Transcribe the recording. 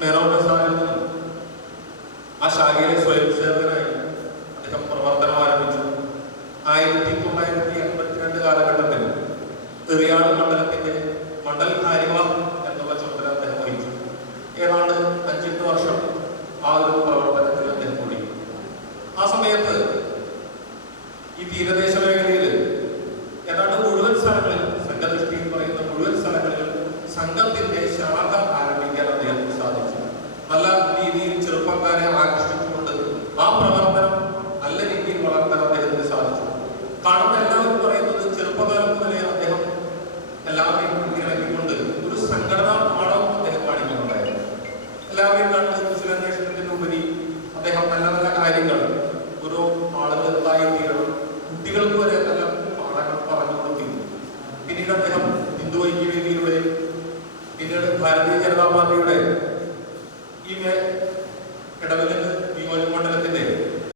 മേനോന്റെ സ്ഥാനത്ത് ആ ശാഖയിലെ സ്വയം സേവകനായി അദ്ദേഹം പ്രവർത്തനം ആരംഭിച്ചു. 1982 കാലഘട്ടത്തിൽ എറിയാട് മണ്ഡലത്തിന്റെ മണ്ഡൽ കാര്യവാഹ് എന്നുള്ള ചുമതല അദ്ദേഹം വഹിച്ചു. ഏതാണ്ട് 5-8 വർഷം ആ ഒരു പ്രവർത്തനത്തിൽ അദ്ദേഹം കൂടി. ആ സമയത്ത് ഈ തീരദേശ മേഖലയിൽ ഏതാണ്ട് മുഴുവൻ സ്ഥലങ്ങളിൽ, സംഘദൃഷ്ടി എന്ന് പറയുന്ന മുഴുവൻ സ്ഥലങ്ങളിലും സംഘത്തിന്റെ ശാഖ ആരംഭിക്കാൻ അദ്ദേഹത്തിന് സാധിച്ചു. നല്ല രീതിയിൽ ചെറുപ്പക്കാരെ ആകർഷിച്ചുകൊണ്ട് ആ